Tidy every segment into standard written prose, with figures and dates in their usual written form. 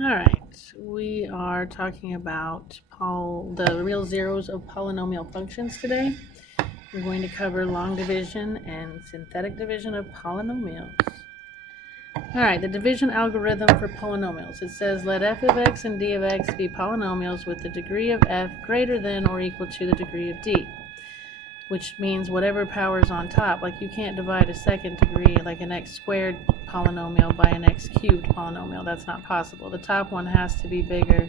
Alright, we are talking about the real zeros of polynomial functions today. We're going to cover long division and synthetic division of polynomials. Alright, the division algorithm for polynomials. It says let f of x and d of x be polynomials with the degree of f greater than or equal to the degree of d. Which means whatever power is on top, like you can't divide a second degree, like an x squared polynomial by an x cubed polynomial. That's not possible. The top one has to be bigger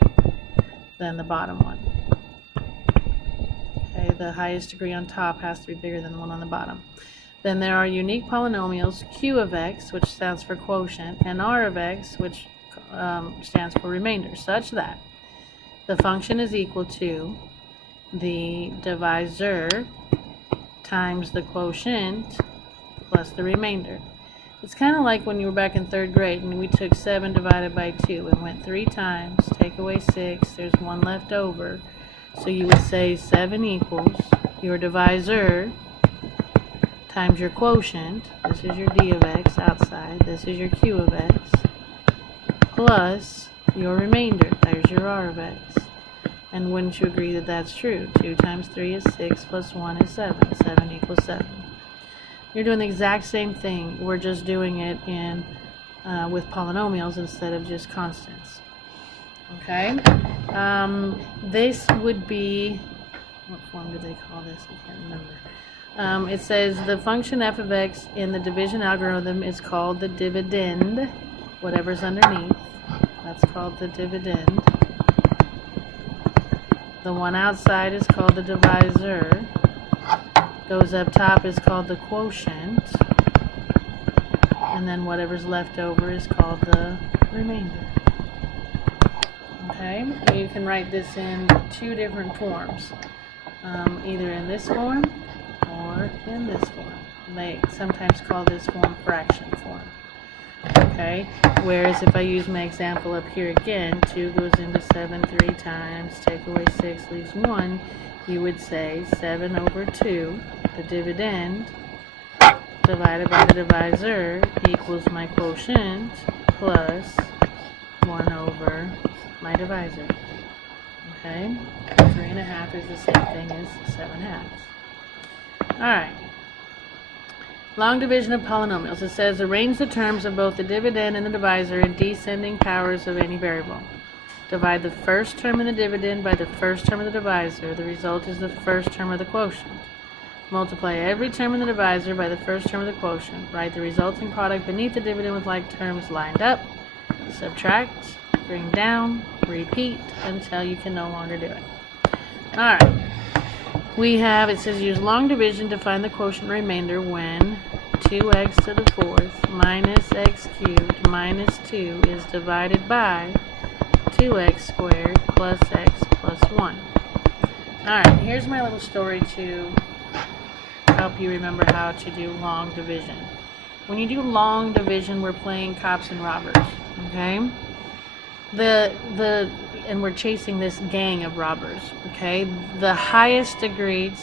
than the bottom one. Okay, the highest degree on top has to be bigger than the one on the bottom. Then there are unique polynomials, q of x, which stands for quotient, and r of x, which stands for remainder, such that the function is equal to the divisor times the quotient plus the remainder. It's kind of like when you were back in 3rd grade and we took 7 divided by 2 and went 3 times, take away 6, there's 1 left over. So you would say 7 equals your divisor times your quotient, this is your d of x outside, this is your q of x, plus your remainder, there's your r of x. And wouldn't you agree that that's true? 2 times 3 is 6 plus 1 is 7. 7 equals 7. You're doing the exact same thing. We're just doing it with polynomials instead of just constants. Okay? This would be, what form do they call this? I can't remember. It says the function f of x in the division algorithm is called the dividend. Whatever's underneath, that's called the dividend. The one outside is called the divisor. Goes up top is called the quotient. And then whatever's left over is called the remainder. Okay, you can write this in 2 different forms. Either in this form or in this form. They sometimes call this form fraction form. Okay, whereas if I use my example up here again, 2 goes into 7 3 times, take away 6 leaves 1, you would say 7 over 2, the dividend, divided by the divisor equals my quotient plus 1 over my divisor. Okay, 3 1/2 is the same thing as 7 1/2. Alright. Long division of polynomials. It says arrange the terms of both the dividend and the divisor in descending powers of any variable. Divide the first term in the dividend by the first term of the divisor. The result is the first term of the quotient. Multiply every term in the divisor by the first term of the quotient. Write the resulting product beneath the dividend with like terms lined up. Subtract, bring down, repeat until you can no longer do it. Alright. We have, it says use long division to find the quotient remainder when 2x to the 4th minus x cubed minus 2 is divided by 2x squared plus x plus 1. Alright, here's my little story to help you remember how to do long division. When you do long division, we're playing cops and robbers, okay? And we're chasing this gang of robbers, okay? The highest agreed,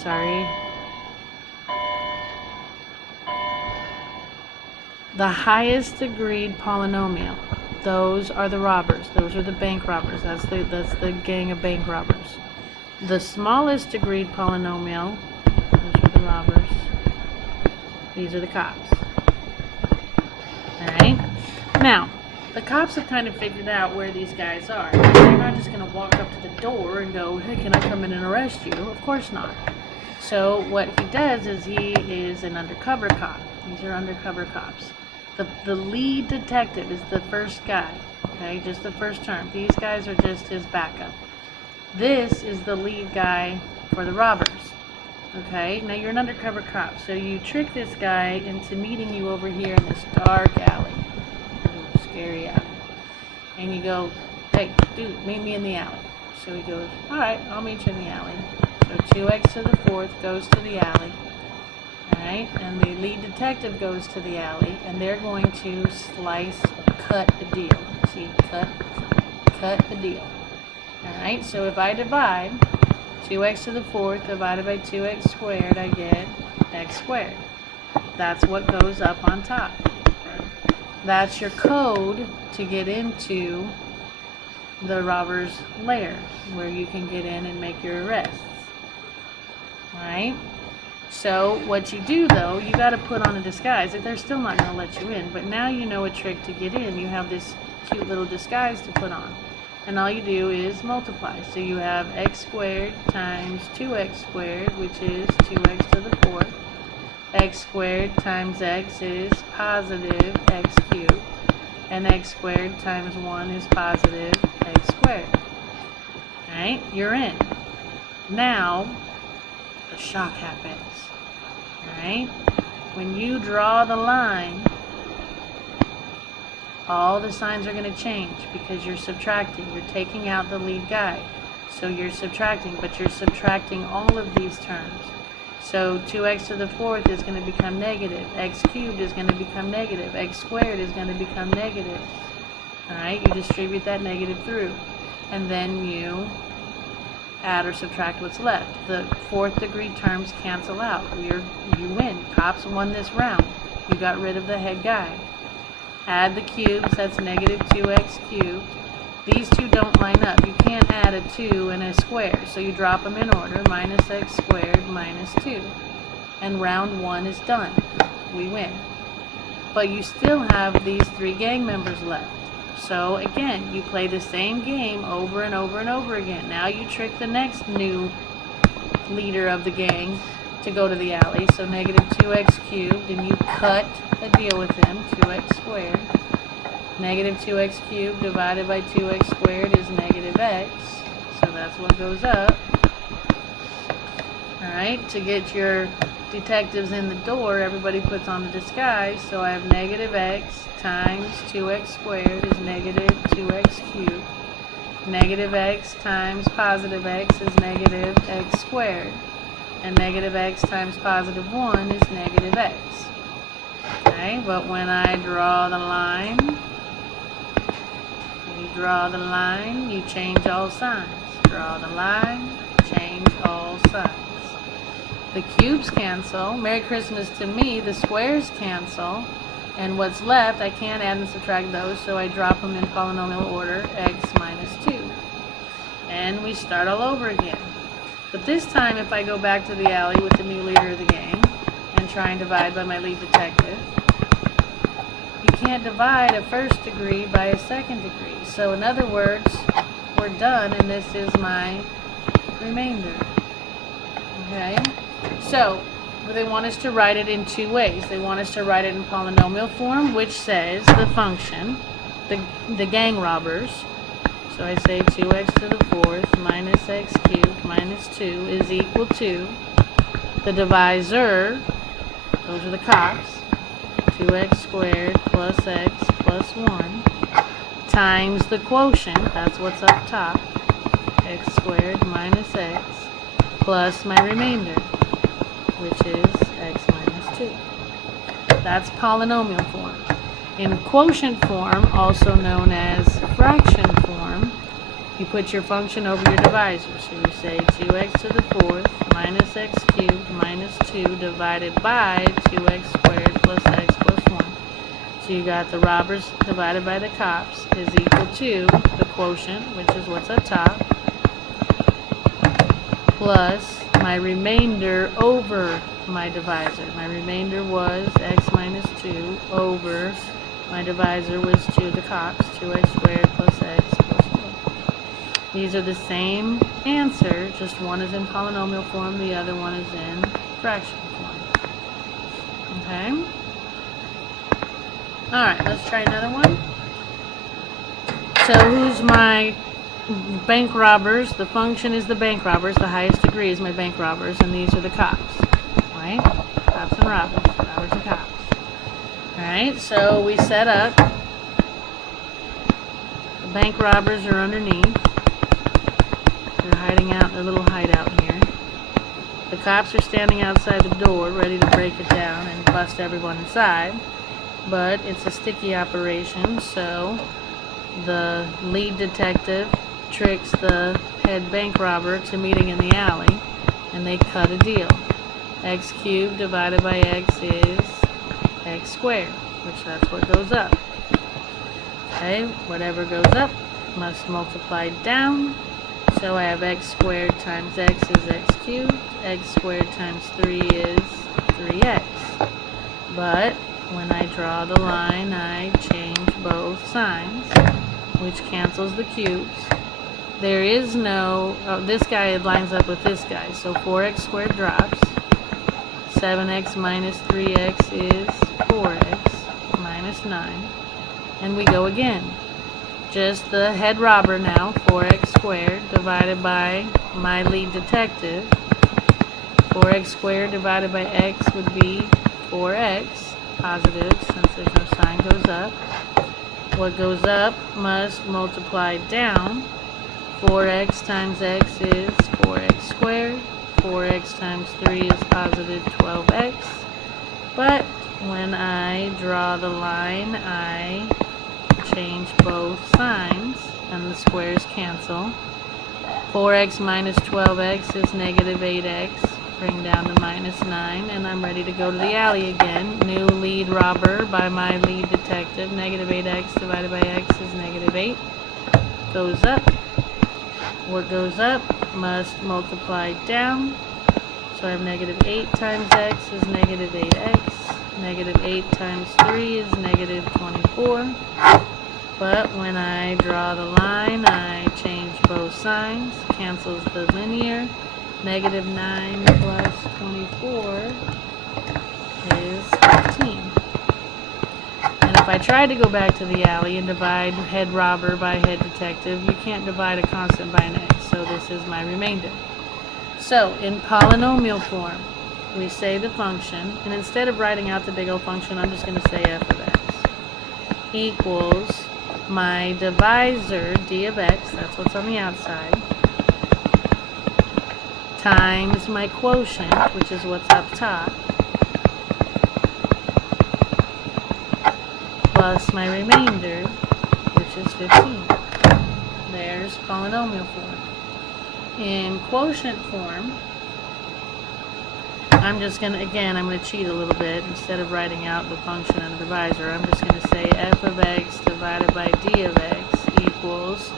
the highest agreed polynomial, those are the robbers. Those are the bank robbers. That's the gang of bank robbers. The smallest agreed polynomial, those are the robbers. These are the cops. Alright? Now, the cops have kind of figured out where these guys are. They're not just going to walk up to the door and go, hey, can I come in and arrest you? Of course not. So what he does is he is an undercover cop. These are undercover cops. The lead detective is the first guy, okay, just the first term. These guys are just his backup. This is the lead guy for the robbers, okay? Now you're an undercover cop, so you trick this guy into meeting you over here in this dark alley. Scary alley. And you go, hey, dude, meet me in the alley. So he goes, alright, I'll meet you in the alley. So 2x to the 4th goes to the alley. Alright, and the lead detective goes to the alley, and they're going to cut the deal. See, cut the deal. Alright, so if I divide 2x to the 4th divided by 2x squared, I get x squared. That's what goes up on top. That's your code to get into the robber's lair, where you can get in and make your arrests. Alright? So what you do though, you got to put on a disguise. They're still not going to let you in, but now you know a trick to get in. You have this cute little disguise to put on. And all you do is multiply. So you have x squared times 2x squared, which is 2x to the 4th. X squared times x is positive x cubed. And x squared times 1 is positive x squared. Alright, you're in. Now, the shock happens. Alright? When you draw the line, all the signs are going to change because you're subtracting. You're taking out the lead guy. So you're subtracting, but you're subtracting all of these terms. So 2x to the 4th is going to become negative. X cubed is going to become negative. X squared is going to become negative. Alright? You distribute that negative through. And then you add or subtract what's left. The 4th degree terms cancel out. You win. Cops won this round. You got rid of the head guy. Add the cubes, that's negative 2x cubed. These two don't line up. You can't add a 2 and a square, so you drop them in order. Minus x squared minus 2. And round 1 is done. We win. But you still have these 3 gang members left. So again, you play the same game over and over and over again. Now you trick the next new leader of the gang to go to the alley. So negative 2x cubed, and you cut a deal with him, 2x squared. Negative 2x cubed divided by 2x squared is negative x. So that's what goes up. Alright, to get your detectives in the door, everybody puts on the disguise. So I have negative x times 2x squared is negative 2x cubed. Negative x times positive x is negative x squared. And negative x times positive 1 is negative x. Okay, but when I draw the line, you change all signs. Draw the line, change all signs. The cubes cancel. Merry Christmas to me. The squares cancel. And what's left, I can't add and subtract those, so I drop them in polynomial order, x minus 2. And we start all over again. But this time, if I go back to the alley with the new leader of the gang and try and divide by my lead detective, you can't divide a first degree by a second degree. So in other words, we're done, and this is my remainder. Okay? So, they want us to write it in 2 ways. They want us to write it in polynomial form, which says the function, the gang robbers. So I say 2x to the 4th minus x cubed minus 2 is equal to the divisor, those are the cops, 2x squared plus x plus 1, times the quotient, that's what's up top, x squared minus x, plus my remainder, which is x minus 2. That's polynomial form. In quotient form, also known as fraction form, you put your function over your divisor. So you say 2x to the 4th minus x cubed minus 2 divided by 2x squared plus x plus 1. So you got the robbers divided by the cops is equal to the quotient, which is what's up top, plus my remainder over my divisor. My remainder was x minus 2 over my divisor was 2 the cops, 2x squared plus x plus 1. These are the same answer, just one is in polynomial form, the other one is in fraction form. Okay? Alright, let's try another one. So who's my bank robbers? The function is the bank robbers, the highest degree is my bank robbers, and these are the cops. Right? Cops and robbers. Robbers and cops. Alright, so we set up. The bank robbers are underneath. They're hiding out in their little hideout here. The cops are standing outside the door ready to break it down and bust everyone inside. But it's a sticky operation, so the lead detective tricks the head bank robber to meeting in the alley, and they cut a deal. X cubed divided by x is x squared, which that's what goes up. Okay, whatever goes up must multiply down. So I have x squared times x is x cubed. X squared times 3 is 3x. But when I draw the line, I change both signs, which cancels the cubes. There is no, this guy lines up with this guy, so 4x squared drops. 7x minus 3x is 4x minus 9. And we go again. Just the head robber now, 4x squared divided by my lead detective. 4x squared divided by x would be 4x, positive, since there's no sign, goes up. What goes up must multiply down. 4x times x is 4x squared. 4x times 3 is positive 12x. But when I draw the line, I change both signs and the squares cancel. 4x minus 12x is negative 8x. Bring down to minus 9, and I'm ready to go to the alley again. New lead robber by my lead detective. Negative 8x divided by x is negative 8. Goes up. What goes up must multiply down. So I have negative 8 times x is negative 8x. Negative 8 times 3 is negative 24. But when I draw the line, I change both signs. Cancels the linear. Negative 9 plus 24 is 15. And if I tried to go back to the alley and divide head robber by head detective, you can't divide a constant by an x, so this is my remainder. So, in polynomial form, we say the function, and instead of writing out the big old function, I'm just going to say f of x equals my divisor, d of x, that's what's on the outside, times my quotient, which is what's up top, plus my remainder, which is 15. There's polynomial form. In quotient form, I'm just going to, again, I'm going to cheat a little bit. Instead of writing out the function and the divisor, I'm just going to say f of x divided by d of x equals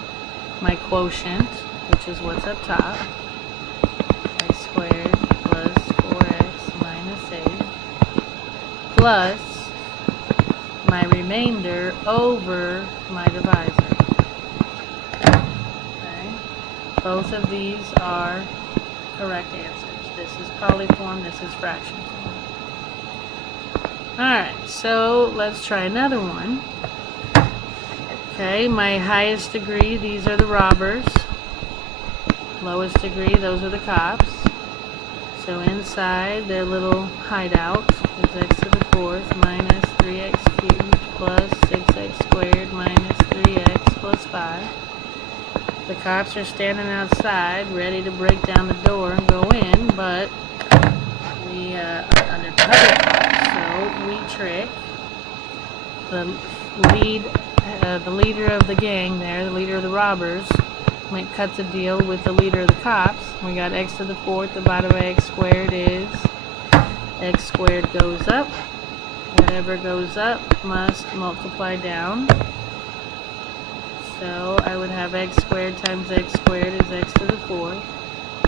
my quotient, which is what's up top, x squared plus 4x minus 8, plus my remainder over my divisor. Okay? Both of these are correct answers. This is polyform, this is fraction form. Alright, so let's try another one. Okay, my highest degree, these are the robbers. Lowest degree, those are the cops. So inside their little hideout is x to the fourth minus 3x cubed plus 6x squared minus 3x plus 5. The cops are standing outside ready to break down the door and go in, but we are under cover, so we trick the leader of the gang there, the leader of the robbers, cuts a deal with the leader of the cops. We got x to the fourth divided by x squared is x squared goes up. Whatever goes up must multiply down. So I would have x squared times x squared is x to the fourth.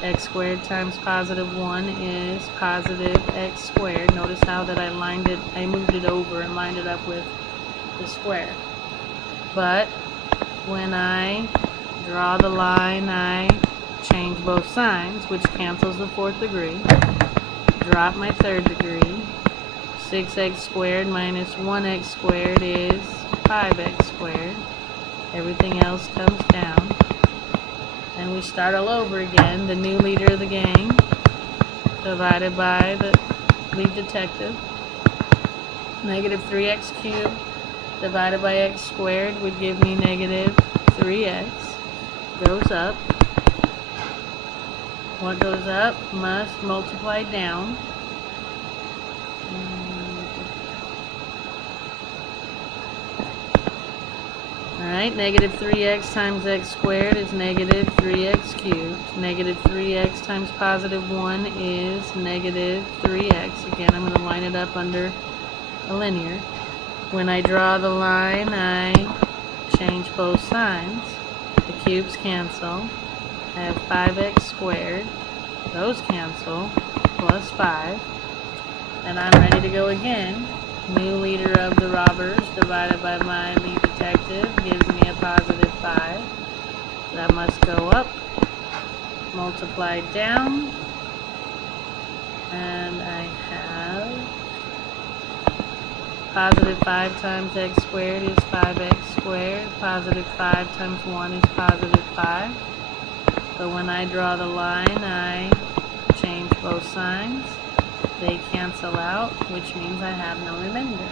X squared times positive 1 is positive x squared. Notice how that I moved it over and lined it up with the square. But when I draw the line, I change both signs, which cancels the fourth degree. Drop my third degree. 6x squared minus 1x squared is 5x squared. Everything else comes down. And we start all over again. The new leader of the gang divided by the lead detective. Negative 3x cubed divided by x squared would give me negative 3x. Goes up. What goes up must multiply down. Alright, negative 3x times x squared is negative 3x cubed. Negative 3x times positive 1 is negative 3x. Again, I'm going to line it up under a linear. When I draw the line, I change both signs. The cubes cancel. I have 5x squared. Those cancel. Plus 5. And I'm ready to go again. New leader of the robbers divided by my lead detective gives me a positive 5. That must go up. Multiplied down. And I have positive 5 times x squared is 5x squared. Positive 5 times 1 is positive 5. So when I draw the line, I change both signs. They cancel out, which means I have no remainder.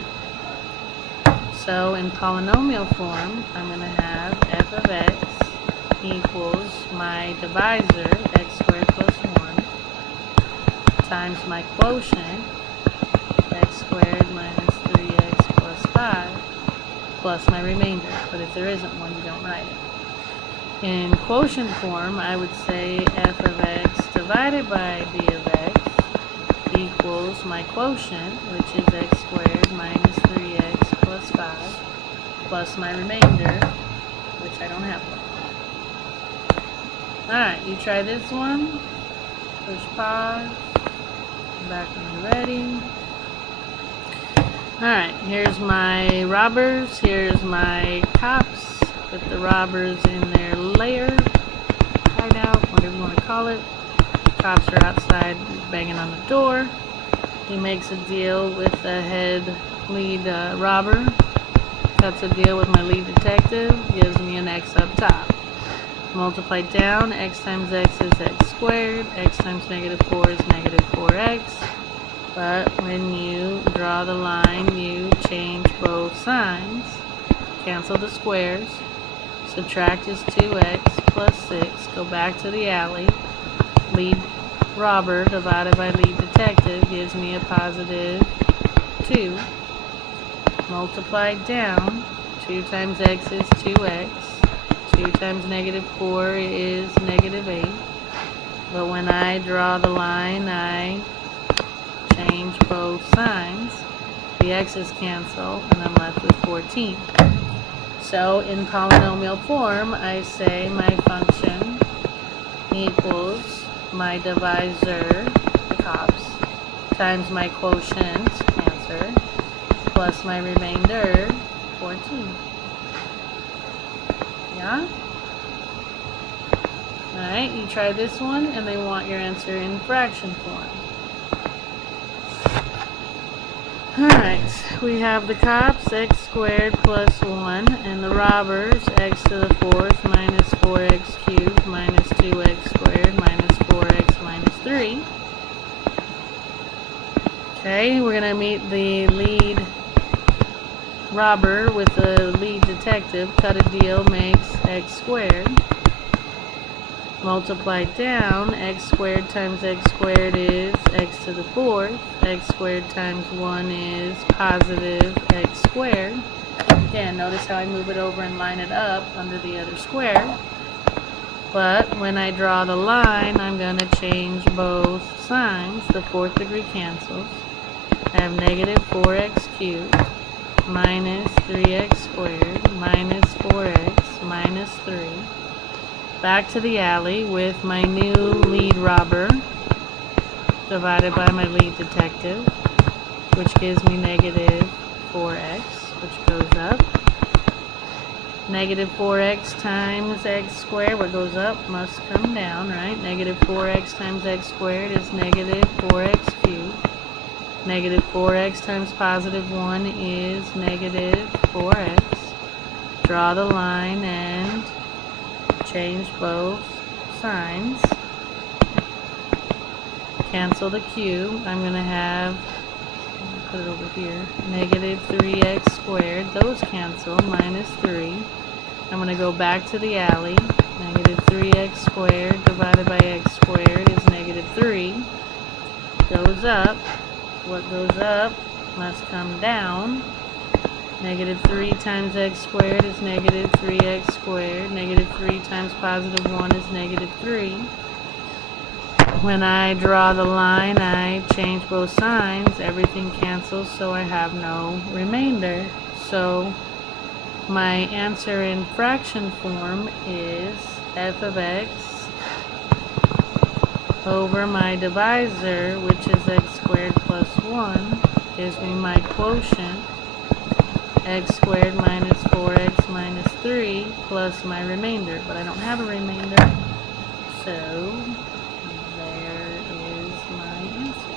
So in polynomial form, I'm going to have f of x equals my divisor, x squared plus 1, times my quotient, x squared minus 3x plus 5, plus my remainder. But if there isn't one, you don't write it. In quotient form, I would say f of x divided by d of x equals my quotient, which is x squared minus 3x plus 5, plus my remainder, which I don't have one. Alright, you try this one. Push pause. Come back when you're ready. Alright, here's my robbers. Here's my cops. Put the robbers in their lair, hideout, whatever you want to call it. Cops are outside banging on the door. He makes a deal with the head lead robber. Cuts a deal with my lead detective. Gives me an x up top. Multiplied down, x times x is x squared. X times negative 4 is negative 4x. But when you draw the line, you change both signs. Cancel the squares. Subtract is 2x plus 6. Go back to the alley. Lead robber divided by lead detective gives me a positive 2. Multiplied down, 2 times x is 2x. 2 times negative 4 is negative 8. But when I draw the line, I change both signs. The x's cancel, and I'm left with 14. So in polynomial form, I say my function equals my divisor, the cops, times my quotient, answer, plus my remainder, 14. Yeah? Alright, you try this one, and they want your answer in fraction form. Alright, we have the cops, x squared plus 1, and the robbers, x to the 4th minus 4x cubed minus 2x squared minus 4x minus 3. Okay, we're going to meet the lead robber with the lead detective. Cut a deal makes x squared. Multiplied down, x squared times x squared is x to the 4th. X squared times 1 is positive x squared. Again, notice how I move it over and line it up under the other square. But when I draw the line, I'm going to change both signs. The 4th degree cancels. I have negative 4x cubed minus 3x squared minus 4x minus 3. Back to the alley with my new lead robber divided by my lead detective, which gives me negative 4x, which goes up. Negative 4x times x squared, what goes up must come down, right? Negative 4x times x squared is negative 4x cubed. Negative 4x times positive 1 is negative 4x. Draw the line and change both signs. Cancel the cube. I'm going to have, put it over here, negative 3x squared. Those cancel, minus 3. I'm going to go back to the alley. Negative 3x squared divided by x squared is negative 3. Goes up. What goes up must come down. Negative 3 times x squared is negative 3x squared. Negative 3 times positive 1 is negative 3. When I draw the line, I change both signs. Everything cancels, so I have no remainder. So my answer in fraction form is f of x over my divisor, which is x squared plus 1, gives me my quotient, x squared minus 4x minus 3, plus my remainder. But I don't have a remainder, so there is my answer.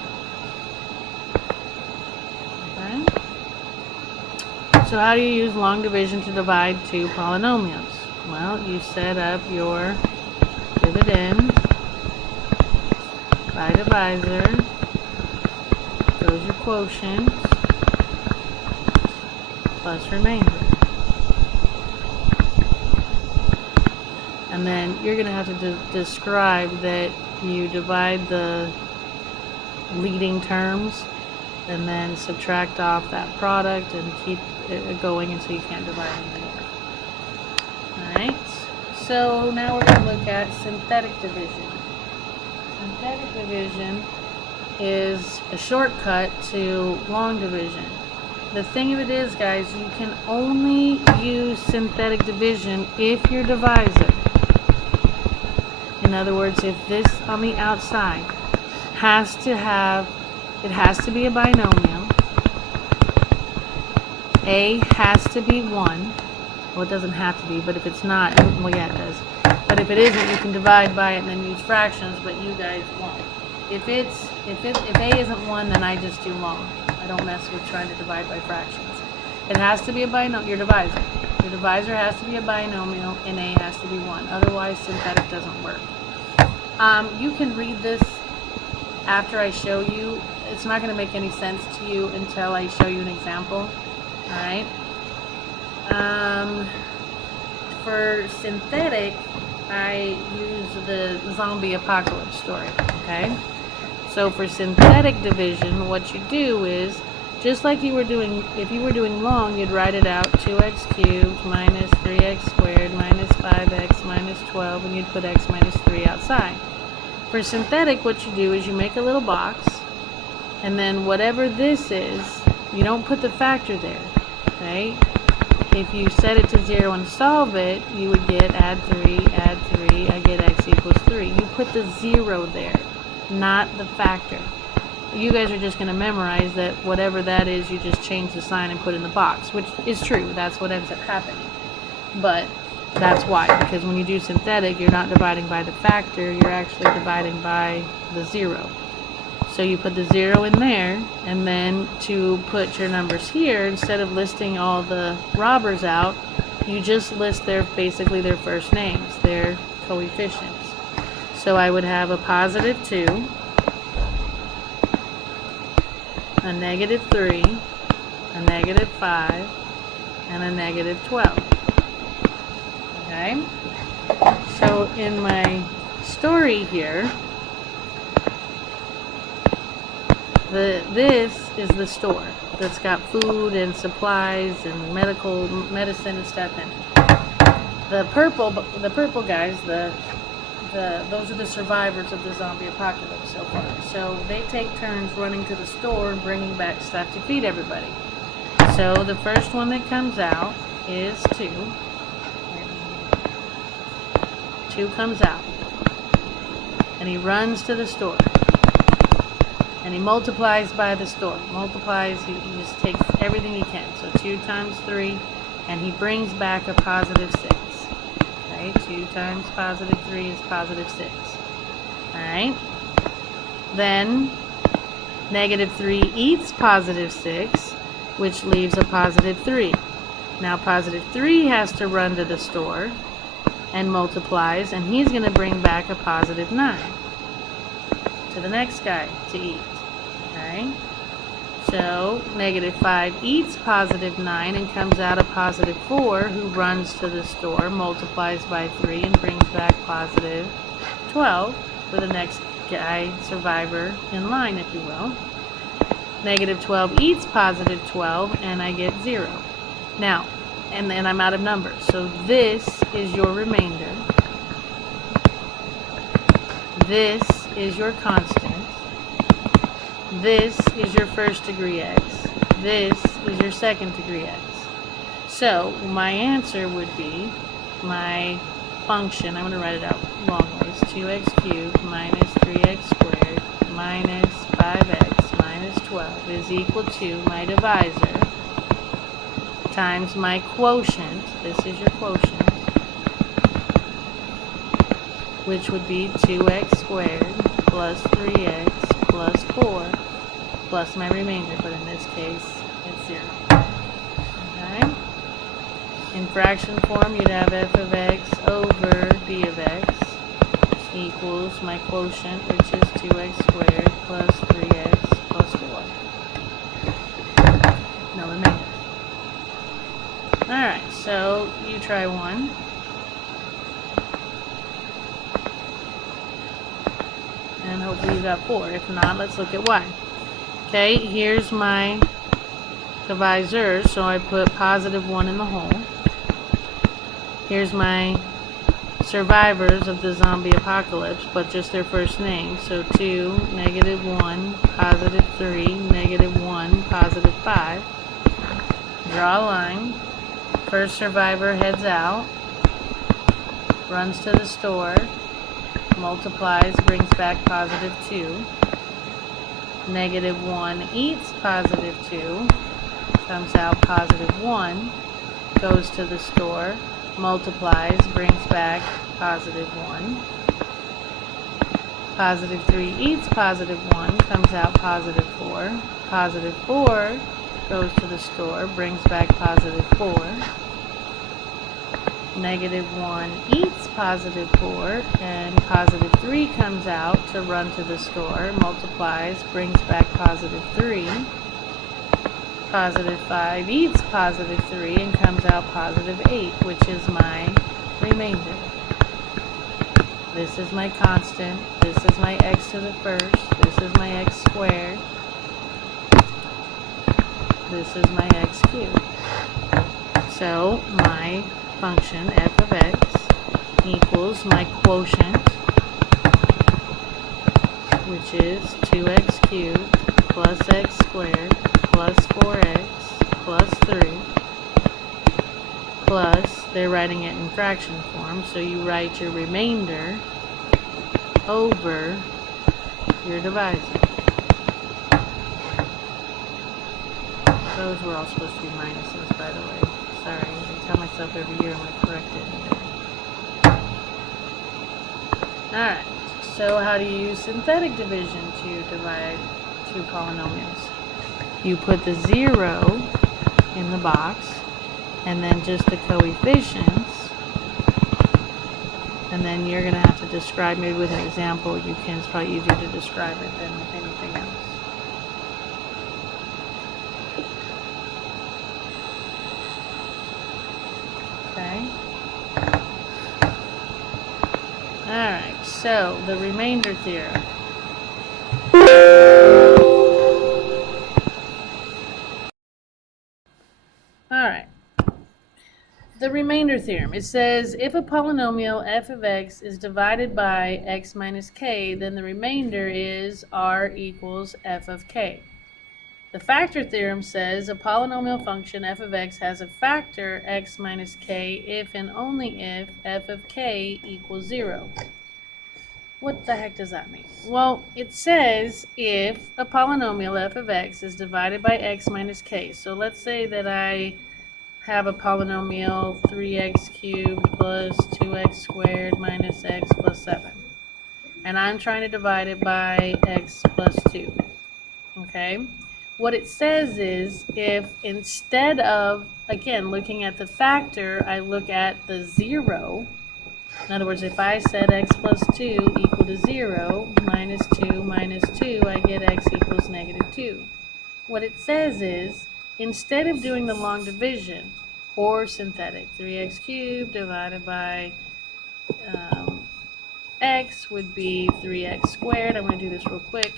Okay? So how do you use long division to divide two polynomials? Well, you set up your dividend by divisor, goes your quotient, plus remainder. And then you're going to have to describe that you divide the leading terms and then subtract off that product and keep it going until you can't divide anymore. Alright, so now we're going to look at synthetic division. Synthetic division is a shortcut to long division. The thing of it is, guys, you can only use synthetic division if your divisor, in other words, if this on the outside has to be a binomial, a has to be 1. Well, it doesn't have to be, but if it's not, well, yeah, it does. But if it isn't, you can divide by it and then use fractions, but you guys won't. If a isn't 1, then I just do long. I don't mess with trying to divide by fractions. It has to be a binomial, your divisor. Your divisor has to be a binomial and a has to be 1. Otherwise, synthetic doesn't work. You can read this after I show you. It's not going to make any sense to you until I show you an example. Alright? For synthetic, I use the zombie apocalypse story. Okay? So for synthetic division, what you do is, just like you were doing, if you were doing long, you'd write it out 2x cubed minus 3x squared minus 5x minus 12, and you'd put x minus 3 outside. For synthetic, what you do is you make a little box, and then whatever this is, you don't put the factor there. Okay? If you set it to 0 and solve it, you would get add 3, I get x equals 3. You put the 0 there, not the factor. You guys are just going to memorize that whatever that is, you just change the sign and put in the box, which is true. That's what ends up happening. But that's why, because when you do synthetic, you're not dividing by the factor, you're actually dividing by the 0. So you put the 0 in there, and then to put your numbers here, instead of listing all the robbers out, you just list basically their first names, their coefficients. So I would have a positive 2, a negative 3, a negative 5, and a negative 12. Okay? So in my story here, this is the store that's got food and supplies and medicine and stuff in it. The purple guys, those are the survivors of the zombie apocalypse so far. So they take turns running to the store and bringing back stuff to feed everybody. So the first one that comes out is 2. 2 comes out, and he runs to the store. And he multiplies by the store. He just takes everything he can. So 2 times 3, and he brings back a positive 6. Okay, 2 times positive 3 is positive 6. Alright. Then, negative 3 eats positive 6, which leaves a positive 3. Now positive 3 has to run to the store and multiplies, and he's going to bring back a positive 9 to the next guy to eat. Okay? So, negative 5 eats positive 9 and comes out a positive 4, who runs to the store, multiplies by 3, and brings back positive 12 for the next guy, survivor in line, if you will. Negative 12 eats positive 12, and I get 0. Now, and then I'm out of numbers. So this is your remainder. This is your constant. This is your first degree x. This is your second degree x. So my answer would be my function, I'm going to write it out long ways, 2x cubed minus 3x squared minus 5x minus 12 is equal to my divisor times my quotient, this is your quotient, which would be 2x squared plus 3x plus 4 plus my remainder, but in this case it's 0. Okay? In fraction form, you'd have f of x over d of x equals my quotient, which is 2x squared plus 3x plus 4. No remainder. Alright, so you try one. And hopefully you got 4. If not, let's look at y. Okay, here's my divisor, so I put positive 1 in the hole. Here's my survivors of the zombie apocalypse, but just their first name. So 2, negative 1, positive 3, negative 1, positive 5. Draw a line. First survivor heads out, runs to the store, multiplies, brings back positive 2. Negative 1 eats positive 2, comes out positive 1, goes to the store, multiplies, brings back positive 1. Positive 3 eats positive 1, comes out positive 4. Positive 4 goes to the store, brings back positive 4. Negative 1 eats positive 4, and positive 3 comes out to run to the store, multiplies, brings back positive 3. Positive 5 eats positive 3 and comes out positive 8, which is my remainder. This is my constant. This is my x to the first. This is my x squared. This is my x cubed. So my function f of x equals my quotient, which is 2x cubed plus x squared plus 4x plus 3 plus, they're writing it in fraction form, so you write your remainder over your divisor. Those were all supposed to be minuses, by the way. Sorry, I tell myself every year I'm going to correct it. Alright, so how do you use synthetic division to divide two polynomials? You put the 0 in the box, and then just the coefficients, and then you're going to have to describe, maybe with an example, it's probably easier to describe it than with anything else. Okay. Alright, so the remainder theorem. Alright. The remainder theorem. It says if a polynomial f of x is divided by x minus k, then the remainder is r equals f of k. The factor theorem says a polynomial function f of x has a factor x minus k if and only if f of k equals 0. What the heck does that mean? Well, it says if a polynomial f of x is divided by x minus k. So let's say that I have a polynomial 3x cubed plus 2x squared minus x plus 7. And I'm trying to divide it by x plus 2. Okay? What it says is if instead of, again, looking at the factor, I look at the 0. In other words, if I said x plus 2 equal to 0, minus 2, I get x equals negative 2. What it says is, instead of doing the long division or synthetic, 3x cubed divided by x would be 3x squared. I'm going to do this real quick.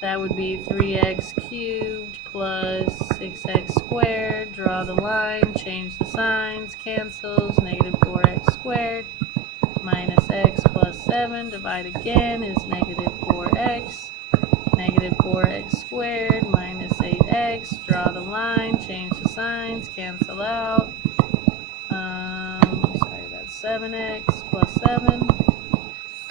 That would be 3x cubed plus 6x squared. Draw the line, change the signs, cancels, negative 4x squared minus x plus 7. Divide again is negative 4x. Negative 4x squared minus 8x. Draw the line, change the signs, cancel out. 7x plus 7.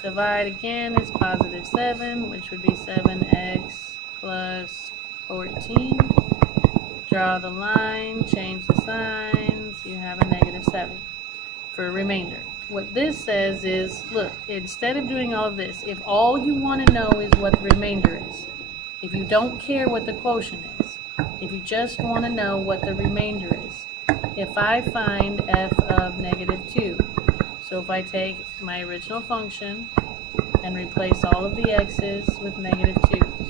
Divide again is positive 7, which would be 7x plus 14. Draw the line, change the signs, you have a negative 7 for a remainder. What this says is, look, instead of doing all of this, if all you want to know is what the remainder is, if you don't care what the quotient is, if you just want to know what the remainder is, if I find f of negative 2, so if I take my original function and replace all of the x's with negative 2's,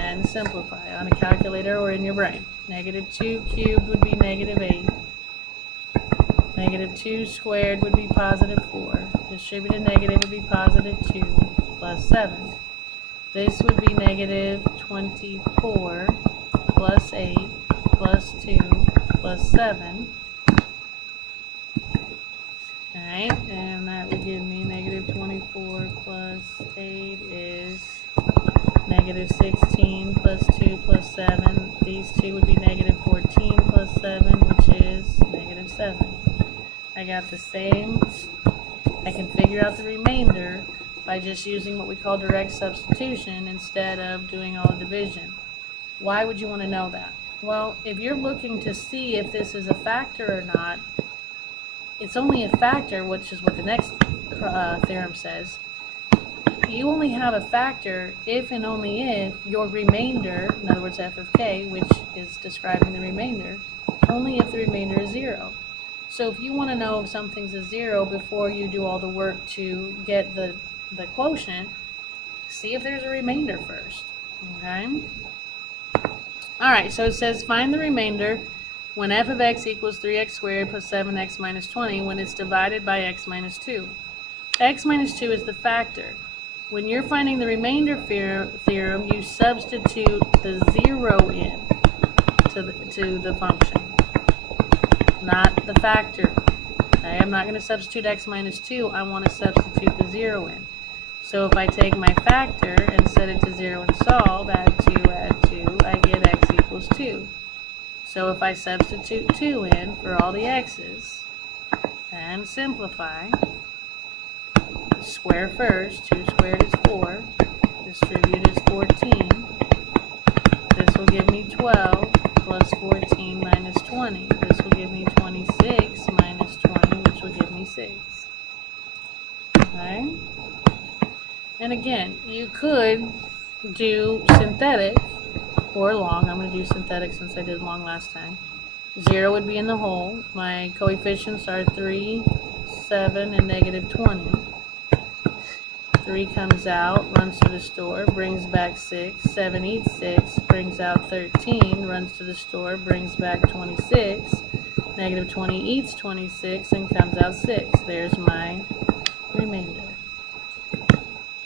and simplify on a calculator or in your brain. Negative 2 cubed would be negative 8. Negative 2 squared would be positive 4. Distributed negative would be positive 2 plus 7. This would be negative 24 plus 8 plus 2 plus 7. Alright, and that would give me negative 24 plus 8 is negative 16 plus 2 plus 7. These two would be negative 14 plus 7, which is negative 7. I got the same. I can figure out the remainder by just using what we call direct substitution instead of doing all division. Why would you want to know that? Well, if you're looking to see if this is a factor or not, it's only a factor, which is what the next theorem says. You only have a factor if and only if your remainder, in other words f of k, which is describing the remainder, only if the remainder is 0. So if you want to know if something's a 0 before you do all the work to get the quotient, see if there's a remainder first. Okay? Alright, so it says find the remainder when f of x equals 3x squared plus 7x minus 20 when it's divided by x minus 2. X minus 2 is the factor. When you're finding the remainder theorem, you substitute the 0 in to the function, not the factor. Okay, I'm not going to substitute x minus 2. I want to substitute the 0 in. So if I take my factor and set it to 0 and solve, add 2, I get x equals 2. So if I substitute 2 in for all the x's and simplify, square first, 2 squared is 4, distribute is 14. This will give me 12 plus 14 minus 20. This will give me 26 minus 20, which will give me 6. Okay? And again, you could do synthetic or long. I'm going to do synthetic since I did long last time. 0 would be in the whole. My coefficients are 3, 7, and negative 20. 3 comes out, runs to the store, brings back 6. 7 eats 6, brings out 13, runs to the store, brings back 26. Negative 20 eats 26 and comes out 6. There's my remainder.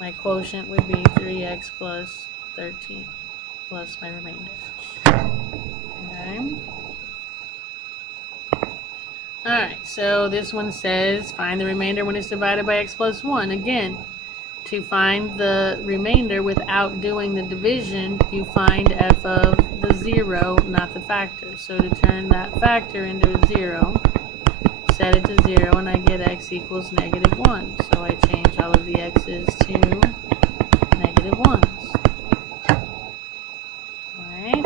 My quotient would be 3x plus 13 plus my remainder. Okay. Alright, so this one says find the remainder when it's divided by x plus 1. Again, to find the remainder without doing the division, you find f of the 0, not the factor. So to turn that factor into a 0, set it to 0, and I get x equals negative 1. So I change all of the x's to negative 1's. Alright?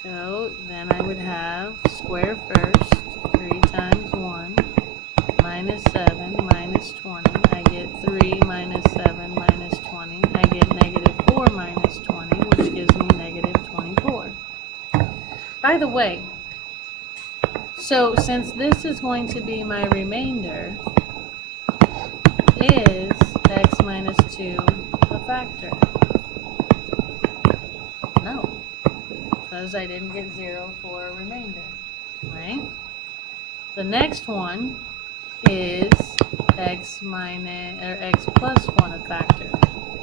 So then I would have square first, 3 times 1, minus 7 minus 20. I get 3 minus 7 minus 20. I get negative 4 minus 20, which gives me negative 24. By the way, so since this is going to be my remainder, is x minus 2 a factor? No, because I didn't get 0 for a remainder, right? The next one is x plus 1 a factor.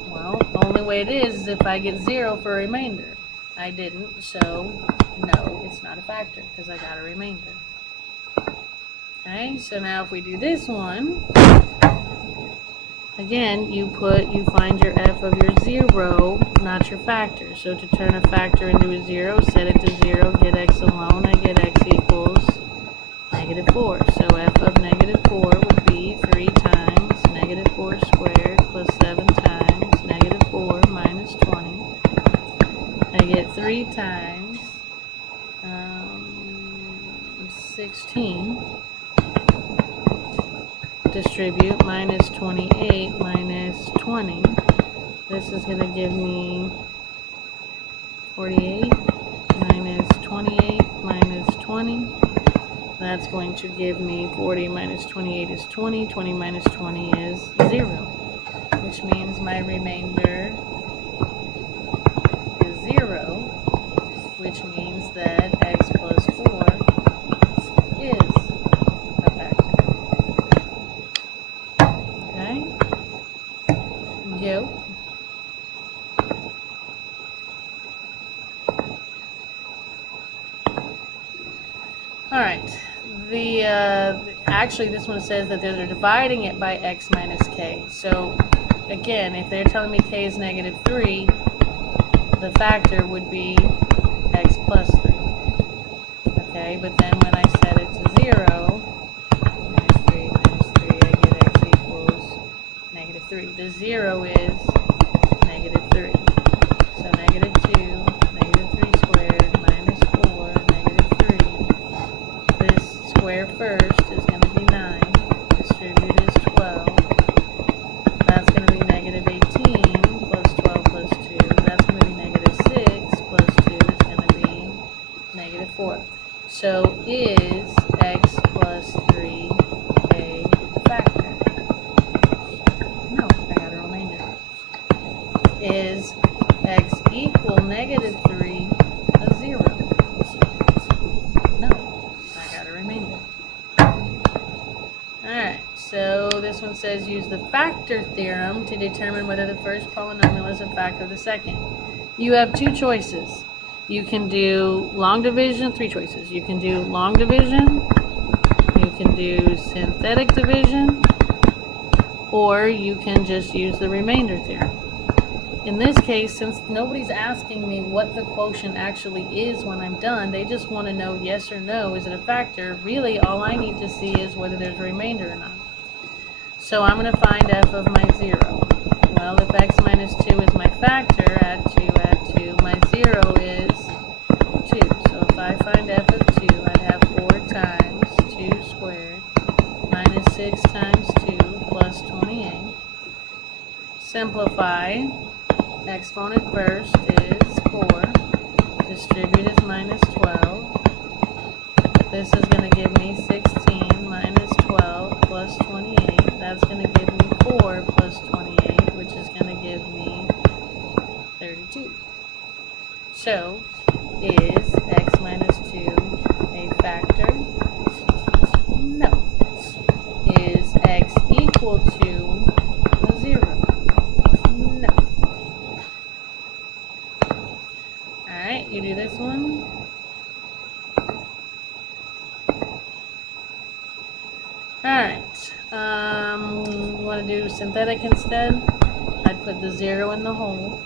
Well, the only way it is if I get 0 for a remainder. I didn't, so no, it's not a factor because I got a remainder. Okay, so now if we do this one, again, you find your f of your 0, not your factor. So to turn a factor into a 0, set it to 0, get x alone. I get x equals -4. So f of -4 would be 3 times -4 squared plus 7 times -4 minus 20. I get 3 times 16. Distribute minus 28 minus 20. This is going to give me 48 minus 28 minus 20. That's going to give me 40 minus 28 is 20. 20 minus 20 is 0, which means my remainder is 0, which means that x plus 4 is a factor. Okay? Go. Alright, actually this one says that they're dividing it by x minus k. So again, if they're telling me k is -3, the factor would be x plus 3. Okay, but then when I set it to 0, minus 3, I get x equals -3. The 0 is -3. So -2, -3 squared, minus 4, -3. This square first is going to be 9. Distribute is 12. That's going to be -18 plus 12 plus 2. That's going to be -6 plus 2 is going to be -4. So is x plus 3 a factor? No, I got a remainder. Is x equal -3 a 0? No, I got a remainder. Alright, so this one says use the factor theorem to determine whether the first polynomial is a factor of the second. You have two choices. You can do long division, 3 choices. You can do long division, you can do synthetic division, or you can just use the remainder theorem. In this case, since nobody's asking me what the quotient actually is when I'm done, they just want to know yes or no, is it a factor? Really, all I need to see is whether there's a remainder or not. So I'm going to find f of my 0. Well, if x minus 2 is my factor, add 2, my 0 is 2. So if I find f of 2, I'd have 4 times 2 squared minus 6 times 2 plus 28. Simplify. Exponent first is 4. Distribute is minus 12. This is going to give me 16 minus 12 plus 28. That's going to give me 4 plus 28, which is going to give me 32. So, is x minus 2 a factor? No. Is x equal to 0? No. Alright, you do this one. Alright, you want to do synthetic instead? I'd put the 0 in the hole.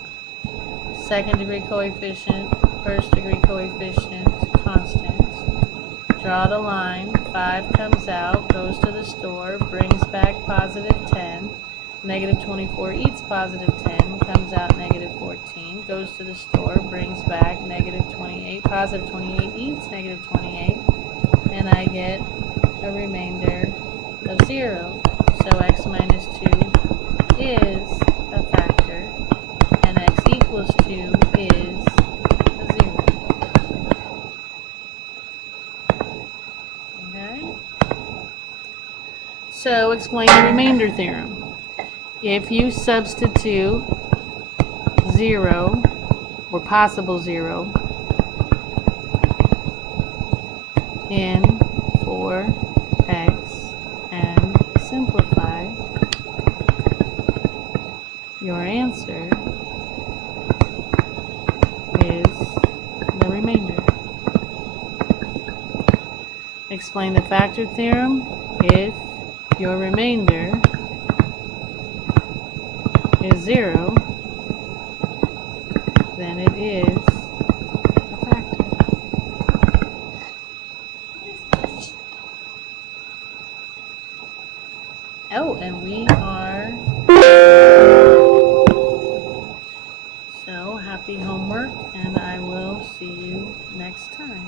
Second degree coefficient, first degree coefficient, constant. Draw the line. 5 comes out, goes to the store, brings back positive 10. -24 eats positive 10, comes out -14, goes to the store, brings back -28, positive 28 eats -28, and I get a remainder of 0. So x minus 2 is a factor, and x equals 2 is a 0. Okay? So explain the remainder theorem. If you substitute 0, or possible 0, in for x and simplify, your answer is the remainder. Explain the factor theorem. If your remainder 0, then it is a factor. Oh, and we are... So, happy homework, and I will see you next time.